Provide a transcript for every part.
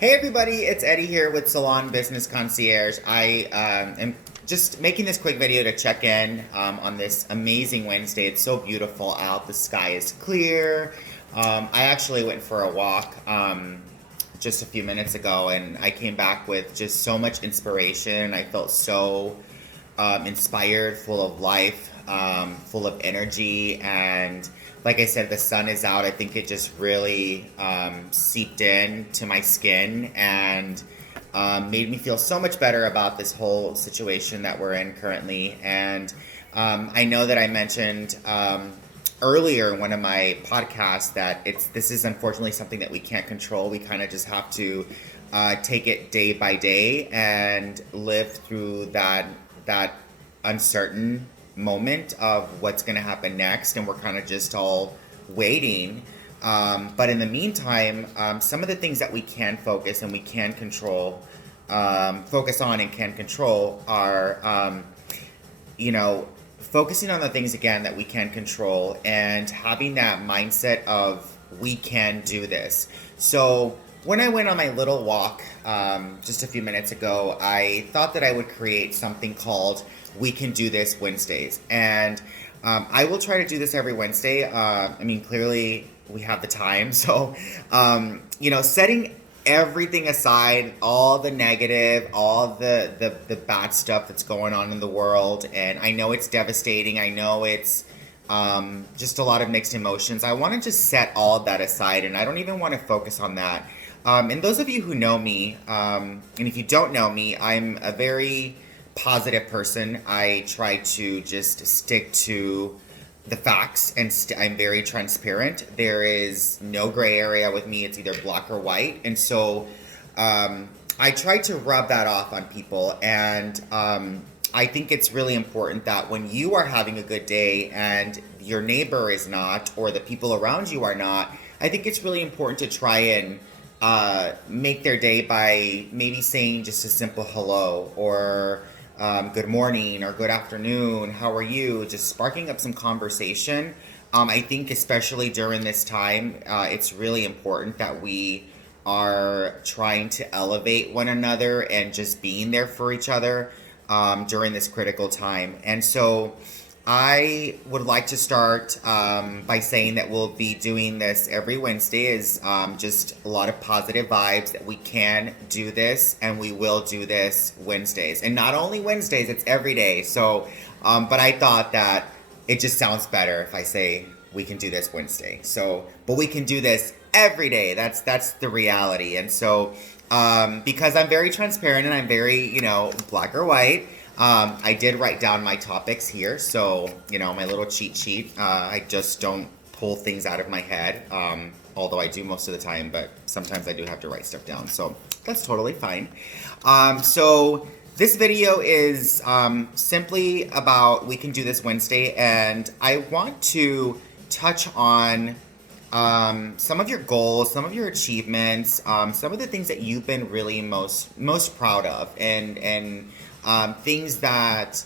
Hey everybody, it's Eddie here with Salon Business Concierge. I am just making this quick video to check in on this amazing Wednesday. It's so beautiful out. The sky is clear. I actually went for a walk just a few minutes ago and I came back with just so much inspiration. I felt so inspired, full of life, full of energy, and like I said, the sun is out. I think it just really seeped in to my skin and made me feel so much better about this whole situation that we're in currently. And I know that I mentioned earlier in one of my podcasts that this is unfortunately something that we can't control. We kind of just have to take it day by day and live through that uncertain moment of what's going to happen next, and we're kind of just all waiting. But in the meantime, some of the things that we can focus and we can control, focus on and can control are, focusing on the things again that we can control and having that mindset of we can do this. So when I went on my little walk just a few minutes ago, I thought that I would create something called We Can Do This Wednesdays. And I will try to do this every Wednesday. Clearly we have the time. So, setting everything aside, all the negative, all the bad stuff that's going on in the world. And I know it's devastating. I know it's just a lot of mixed emotions. I want to just set all of that aside, and I don't even want to focus on that. And those of you who know me, and if you don't know me, I'm a very positive person. I try to just stick to the facts, and I'm very transparent. There is no gray area with me. It's either black or white. And so I try to rub that off on people. And I think it's really important that when you are having a good day and your neighbor is not, or the people around you are not, I think it's really important to try and make their day by maybe saying just a simple hello, or good morning, or good afternoon, how are you? Just sparking up some conversation. I think especially during this time, it's really important that we are trying to elevate one another and just being there for each other during this critical time. And so I would like to start by saying that we'll be doing this every Wednesday, is just a lot of positive vibes, that we can do this and we will do this Wednesdays. And not only Wednesdays, it's every day. So, but I thought that it just sounds better if I say we can do this Wednesday. So, but we can do this every day. That's the reality. And so, because I'm very transparent and I'm very, black or white, I did write down my topics here, so, my little cheat sheet. I just don't pull things out of my head, although I do most of the time, but sometimes I do have to write stuff down, so that's totally fine. So this video is simply about We Can Do This Wednesday, and I want to touch on some of your goals, some of your achievements, some of the things that you've been really most proud of, and things that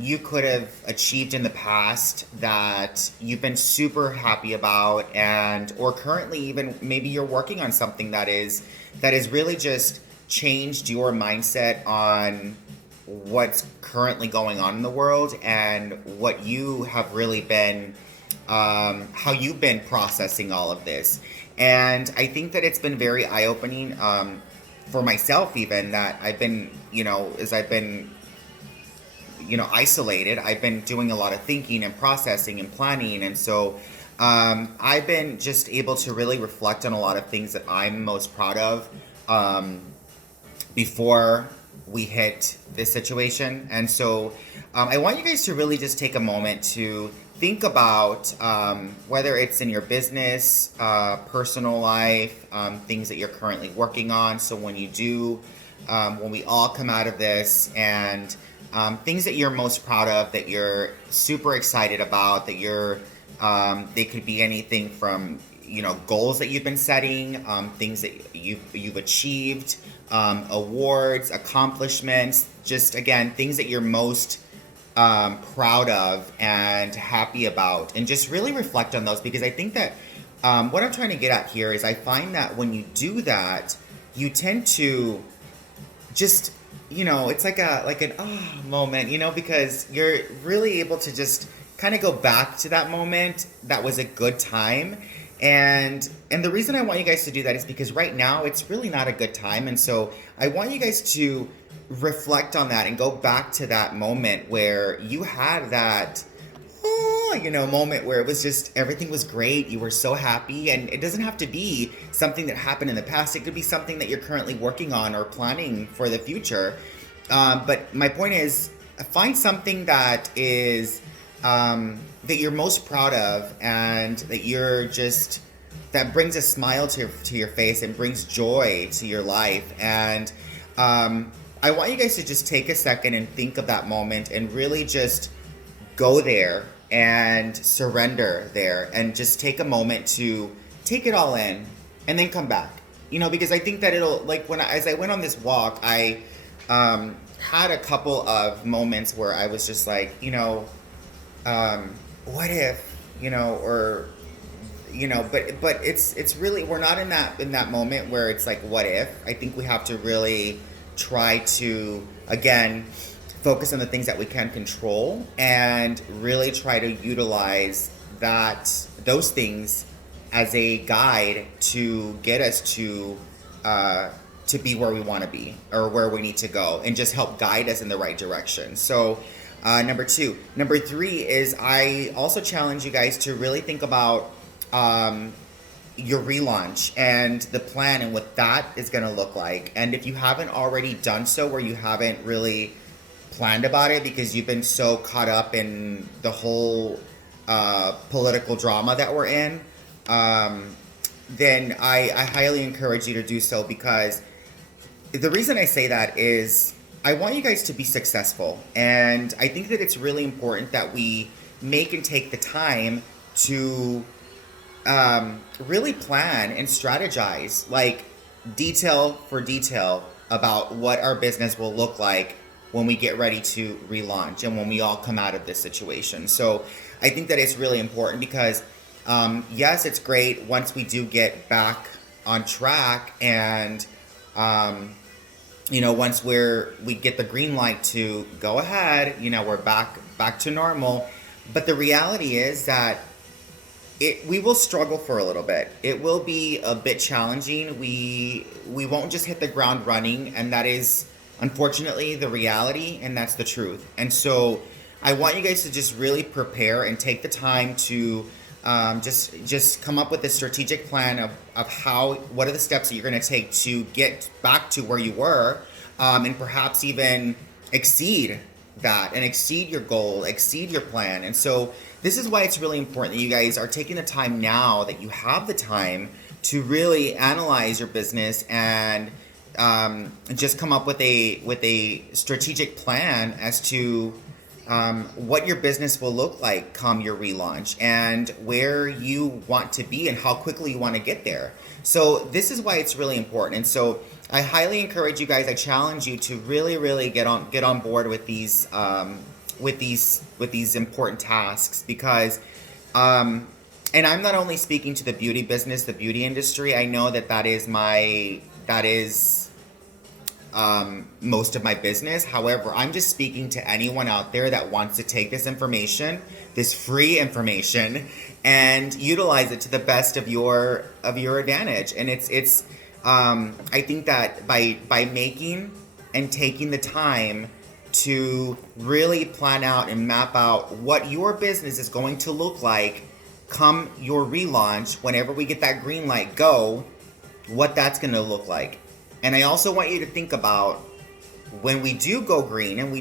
you could have achieved in the past that you've been super happy about, and or currently even maybe you're working on something that is really just changed your mindset on what's currently going on in the world, and what you have really been how you've been processing all of this. And I think that it's been very eye-opening for myself, even, that I've been, as I've been, isolated, I've been doing a lot of thinking and processing and planning. And so I've been just able to really reflect on a lot of things that I'm most proud of before we hit this situation. And so I want you guys to really just take a moment to think about whether it's in your business, personal life, things that you're currently working on. So when you do, when we all come out of this, and things that you're most proud of, that you're super excited about, that they could be anything from, goals that you've been setting, things that you've achieved, awards, accomplishments, just again, things that you're most proud of and happy about, and just really reflect on those, because I think that what I'm trying to get at here is I find that when you do that, you tend to just, it's like an moment, because you're really able to just kind of go back to that moment that was a good time. And the reason I want you guys to do that is because right now it's really not a good time. And so I want you guys to reflect on that and go back to that moment where you had that moment where it was just everything was great. You were so happy, and it doesn't have to be something that happened in the past. It could be something that you're currently working on or planning for the future. But my point is, find something that is that you're most proud of, and that brings a smile to your face and brings joy to your life. And I want you guys to just take a second and think of that moment and really just go there and surrender there and just take a moment to take it all in and then come back. Because I think that it'll, like, as I went on this walk, I had a couple of moments where I was just like, what if, but it's really, we're not in that moment where it's like, what if. I think we have to really try to, again, focus on the things that we can control and really try to utilize those things as a guide to get us to be where we want to be or where we need to go, and just help guide us in the right direction. So number 2. Number 3 is, I also challenge you guys to really think about your relaunch and the plan and what that is going to look like. And if you haven't already done so, where you haven't really planned about it because you've been so caught up in the whole political drama that we're in, then I highly encourage you to do so, because the reason I say that is I want you guys to be successful. And I think that it's really important that we make and take the time to really plan and strategize, like detail for detail, about what our business will look like when we get ready to relaunch and when we all come out of this situation. So I think that it's really important because, yes, it's great once we do get back on track and, once we get the green light to go ahead, we're back to normal. But the reality is that we will struggle for a little bit. It will be a bit challenging. We won't just hit the ground running, and that is unfortunately the reality, and that's the truth. And so I want you guys to just really prepare and take the time to just come up with a strategic plan of what are the steps that you're going to take to get back to where you were, and perhaps even exceed that and exceed your goal, exceed your plan. And so this is why it's really important that you guys are taking the time now, that you have the time to really analyze your business and just come up with a strategic plan as to what your business will look like come your relaunch, and where you want to be and how quickly you want to get there. So this is why it's really important. And so I highly encourage you guys, I challenge you to really, really get on board with these important tasks, because and I'm not only speaking to the beauty business, the beauty industry. I know that is most of my business. However, I'm just speaking to anyone out there that wants to take this information, this free information, and utilize it to the best of your advantage. And it's I think that by making and taking the time to really plan out and map out what your business is going to look like come your relaunch, whenever we get that green light go, what that's going to look like. And I also want you to think about when we do go green and we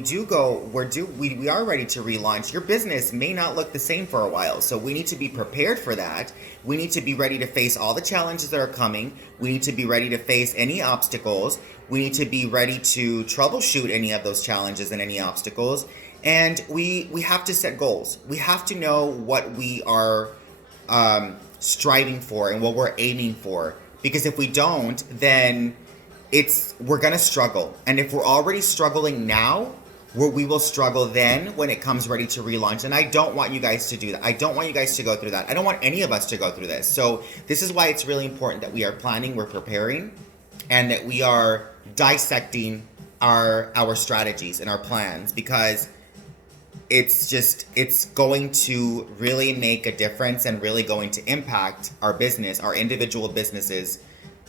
are ready to relaunch, your business may not look the same for a while. So we need to be prepared for that. We need to be ready to face all the challenges that are coming. We need to be ready to face any obstacles. We need to be ready to troubleshoot any of those challenges and any obstacles. And we have to set goals. We have to know what we are striving for and what we're aiming for. Because if we don't, then we're going to struggle. And if we're already struggling now, we will struggle then when it comes ready to relaunch. And I don't want you guys to do that. I don't want you guys to go through that. I don't want any of us to go through this. So this is why it's really important that we are planning, we're preparing, and that we are dissecting our strategies and our plans, because it's going to really make a difference and really going to impact our business, our individual businesses,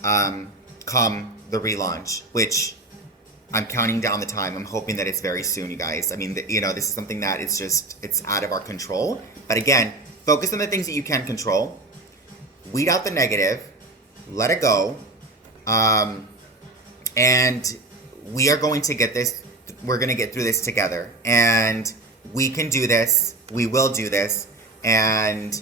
come the relaunch, which I'm counting down the time. I'm hoping that it's very soon, you guys. I mean, this is something that it's out of our control. But again, focus on the things that you can control. Weed out the negative. Let it go. And we are going to get this. We're going to get through this together. And we can do this. We will do this. And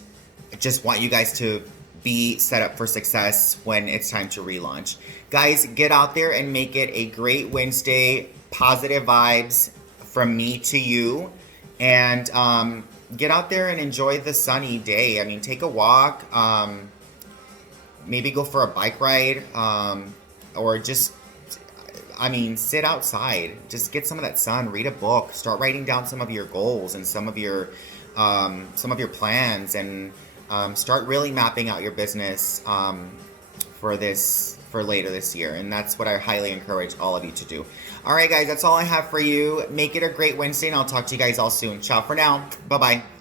I just want you guys to be set up for success when it's time to relaunch. Guys, get out there and make it a great Wednesday. Positive vibes from me to you. And get out there and enjoy the sunny day. I mean, take a walk. Maybe go for a bike ride. Or just, sit outside. Just get some of that sun. Read a book. Start writing down some of your goals and some of your plans, and start really mapping out your business for later this year. And that's what I highly encourage all of you to do. All right, guys, that's all I have for you. Make it a great Wednesday, and I'll talk to you guys all soon. Ciao for now. Bye-bye.